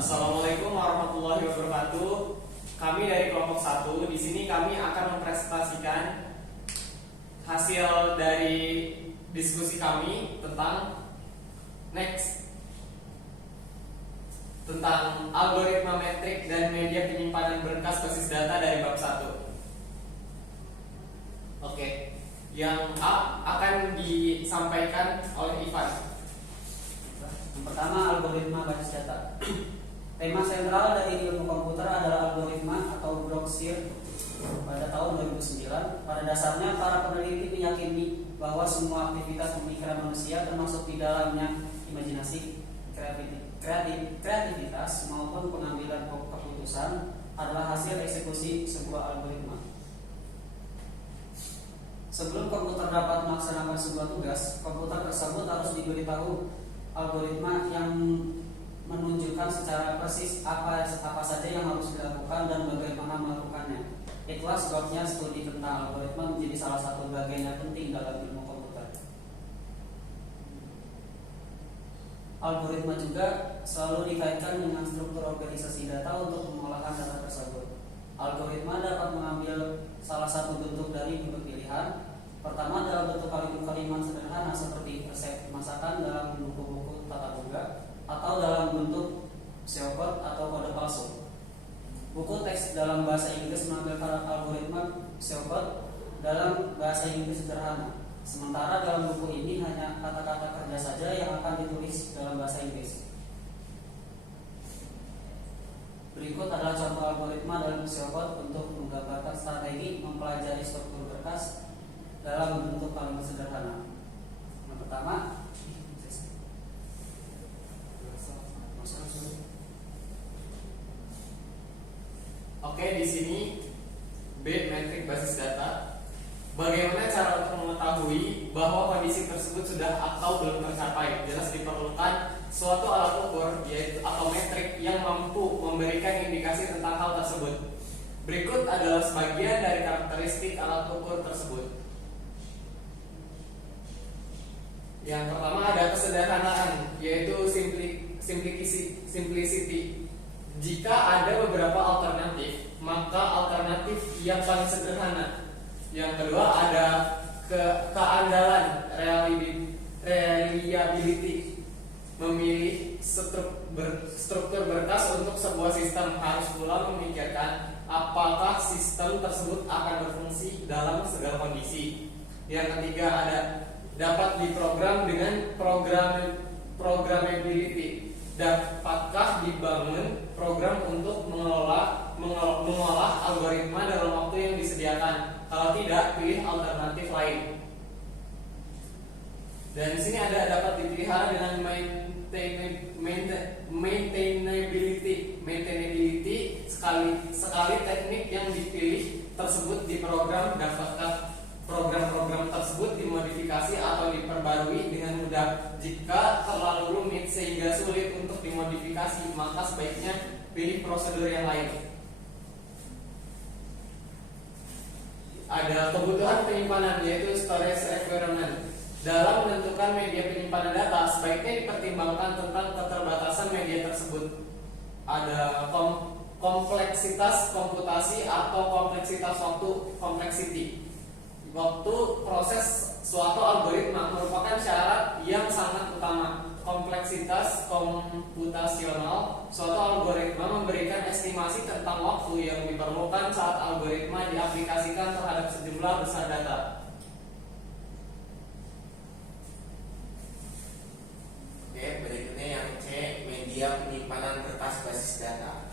Assalamualaikum warahmatullahi wabarakatuh. Kami dari kelompok 1. Di sini kami akan mempresentasikan hasil dari diskusi kami tentang tentang algoritma metrik dan media penyimpanan berkas basis data dari bab 1. Oke, yang A akan disampaikan oleh Ivan. Yang pertama, algoritma basis data. Tema sentral dari ilmu komputer adalah algoritma atau Blockseer pada tahun 2009. Pada dasarnya, para peneliti meyakini bahwa semua aktivitas pemikiran manusia, termasuk di dalamnya imajinasi, kreativitas maupun pengambilan keputusan, adalah hasil eksekusi sebuah algoritma. Sebelum komputer dapat melaksanakan sebuah tugas, komputer tersebut harus diberitahu algoritma yang menunjukkan secara persis apa saja yang harus dilakukan dan bagaimana melakukannya. Itulah sebabnya studi tentang algoritma menjadi salah satu bagian yang penting dalam ilmu komputer. Algoritma juga selalu dikaitkan dengan struktur organisasi data untuk pengolahan data tersebut. Algoritma dapat mengambil salah satu bentuk dari bentuk pilihan. Pertama, dalam bentuk kalimat sederhana seperti resep masakan dalam buku-buku tata boga, atau dalam bentuk pseudocode atau kode palsu. Buku teks dalam bahasa Inggris menampilkan algoritma pseudocode dalam bahasa Inggris sederhana. Sementara dalam buku ini hanya kata-kata kerja saja yang akan ditulis dalam bahasa Inggris. Berikut adalah contoh algoritma dalam pseudocode untuk menggambarkan strategi mempelajari struktur berkas dalam bentuk kalimat sederhana. Yang pertama, Oke, di sini B, metrik basis data. Bagaimana cara untuk mengetahui bahwa kondisi tersebut sudah atau belum tercapai? Jelas diperlukan suatu alat ukur yaitu atau metrik yang mampu memberikan indikasi tentang hal tersebut. Berikut adalah sebagian dari karakteristik alat ukur tersebut. Yang pertama ada kesederhanaan, yaitu simplicity. Jika ada beberapa alternatif, maka alternatif yang paling sederhana. Yang kedua ada keandalan, reliability. Memilih struktur berkas untuk sebuah sistem harus pula memikirkan apakah sistem tersebut akan berfungsi dalam segala kondisi. Yang ketiga ada dapat diprogram dengan programmability. Dapatkah dibangun program untuk mengolah algoritma dalam waktu yang disediakan? Kalau tidak, pilih alternatif lain. Dan di sini ada dapat dipelihara dengan maintainability. Sekali teknik yang dipilih tersebut diprogram, dapatkah program-program tersebut dimodifikasi atau diperbarui dengan mudah? Jika terlalu rumit sehingga sulit untuk dimodifikasi, maka sebaiknya pilih prosedur yang lain. Ada kebutuhan penyimpanan, yaitu storage requirement. Dalam menentukan media penyimpanan data, sebaiknya dipertimbangkan tentang keterbatasan media tersebut. Ada kompleksitas komputasi atau kompleksitas waktu, complexity. Waktu proses suatu algoritma merupakan syarat yang sangat utama. Kompleksitas komputasional, suatu algoritma memberikan estimasi tentang waktu yang diperlukan saat algoritma diaplikasikan terhadap sejumlah besar data. Oke, berikutnya yang C, media penyimpanan berkas basis data.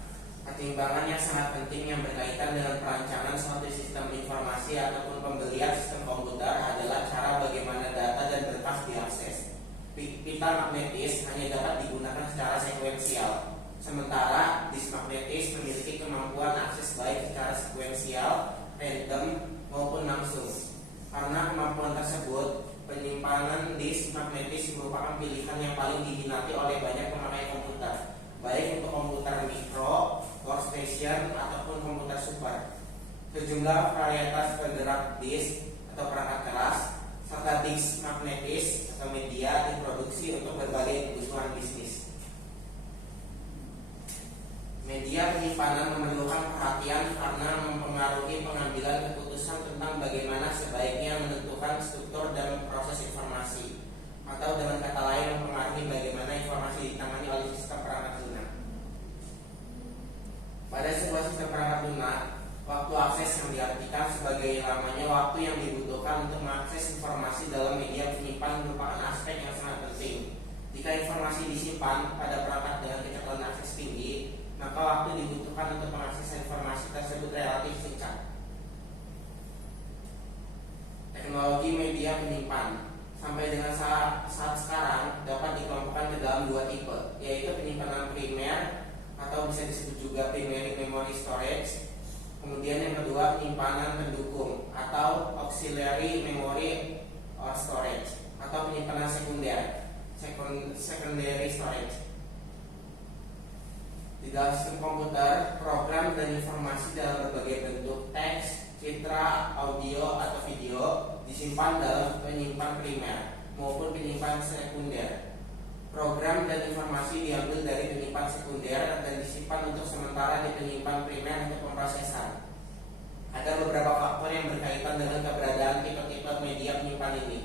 Pertimbangan yang sangat penting yang berkaitan dengan perancangan suatu sistem informasi ataupun pembelian sistem komputer adalah cara bagaimana data dan berkas diakses. Pita magnetis hanya dapat digunakan secara sekuensial, sementara disk magnetis memiliki kemampuan akses baik secara sekuensial, random maupun langsung. Karena kemampuan tersebut, penyimpanan disk magnetis merupakan pilihan yang paling diminati oleh banyak pemakai komputer, baik untuk komputer mikro, workstation, ataupun komputer super. Sejumlah varietas penggerak disk atau perangkat keras serta disk magnetis atau media diproduksi untuk berbagai kebutuhan bisnis. Media penyimpanan memerlukan perhatian karena mempengaruhi pengambilan keputusan tentang bagaimana sebaiknya menentukan struktur dan proses informasi, atau dengan kata lain mempengaruhi bagaimana informasi ditangani oleh sistem perangkat lunak. Pada sebuah sistem perangkat lunak, waktu akses yang diartikan sebagai lamanya waktu yang dibutuhkan untuk mengakses informasi dalam media penyimpan merupakan aspek yang sangat penting. Jika informasi disimpan pada perangkat dengan kecepatan akses tinggi, maka waktu dibutuhkan untuk mengakses informasi tersebut relatif singkat. Teknologi media penyimpan sampai dengan saat sekarang dapat dikelompokkan ke dalam dua tipe, yaitu penyimpanan primer atau bisa disebut juga primary memory storage. Kemudian yang kedua penyimpanan pendukung atau auxiliary memory or storage, atau penyimpanan sekunder, secondary storage. Di dalam sistem komputer, program dan informasi dalam berbagai bentuk teks, citra, audio, atau video disimpan dalam penyimpan primer maupun penyimpan sekunder. Program dan informasi diambil dari penyimpan sekunder dan disimpan untuk sementara di penyimpan primer untuk pemrosesan. Ada beberapa faktor yang berkaitan dengan keberadaan tipe-tipe media penyimpan ini.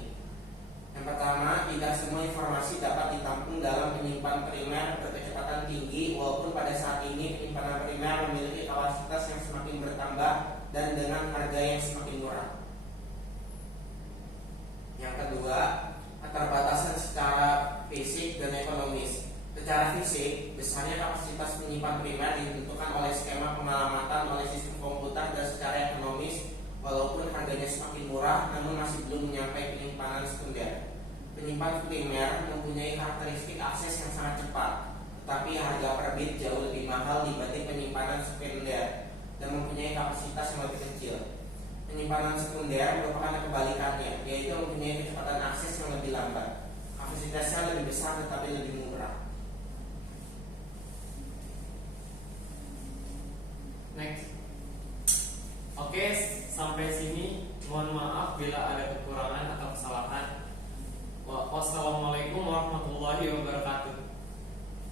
Yang pertama, tidak semua informasi dapat ditampung dalam penyimpan primer berkecepatan tinggi, walaupun pada saat ini penyimpanan primer memiliki kapasitas yang semakin bertambah dan dengan harga yang semakin murah. Yang kedua, keterbatasan secara fisik dan ekonomis. Secara fisik, besarnya kapasitas penyimpan primer ditentukan oleh skema pengalamatan oleh sistem komputer, dan secara ekonomis, walaupun harganya semakin murah, namun masih belum menyampai penyimpanan sekunder. Penyimpan primer mempunyai karakteristik akses yang sangat cepat, tetapi harga per bit jauh lebih mahal dibanding penyimpanan sekunder dan mempunyai kapasitas yang lebih kecil. Penyimpanan sekunder merupakan kebalikannya, yaitu mempunyai kecepatan akses yang lebih lambat. Kapasitasnya lebih besar tetapi lebih murah. Next. Oke, sampai sini. Mohon maaf bila ada kekurangan atau kesalahan. Wassalamualaikum warahmatullahi wabarakatuh.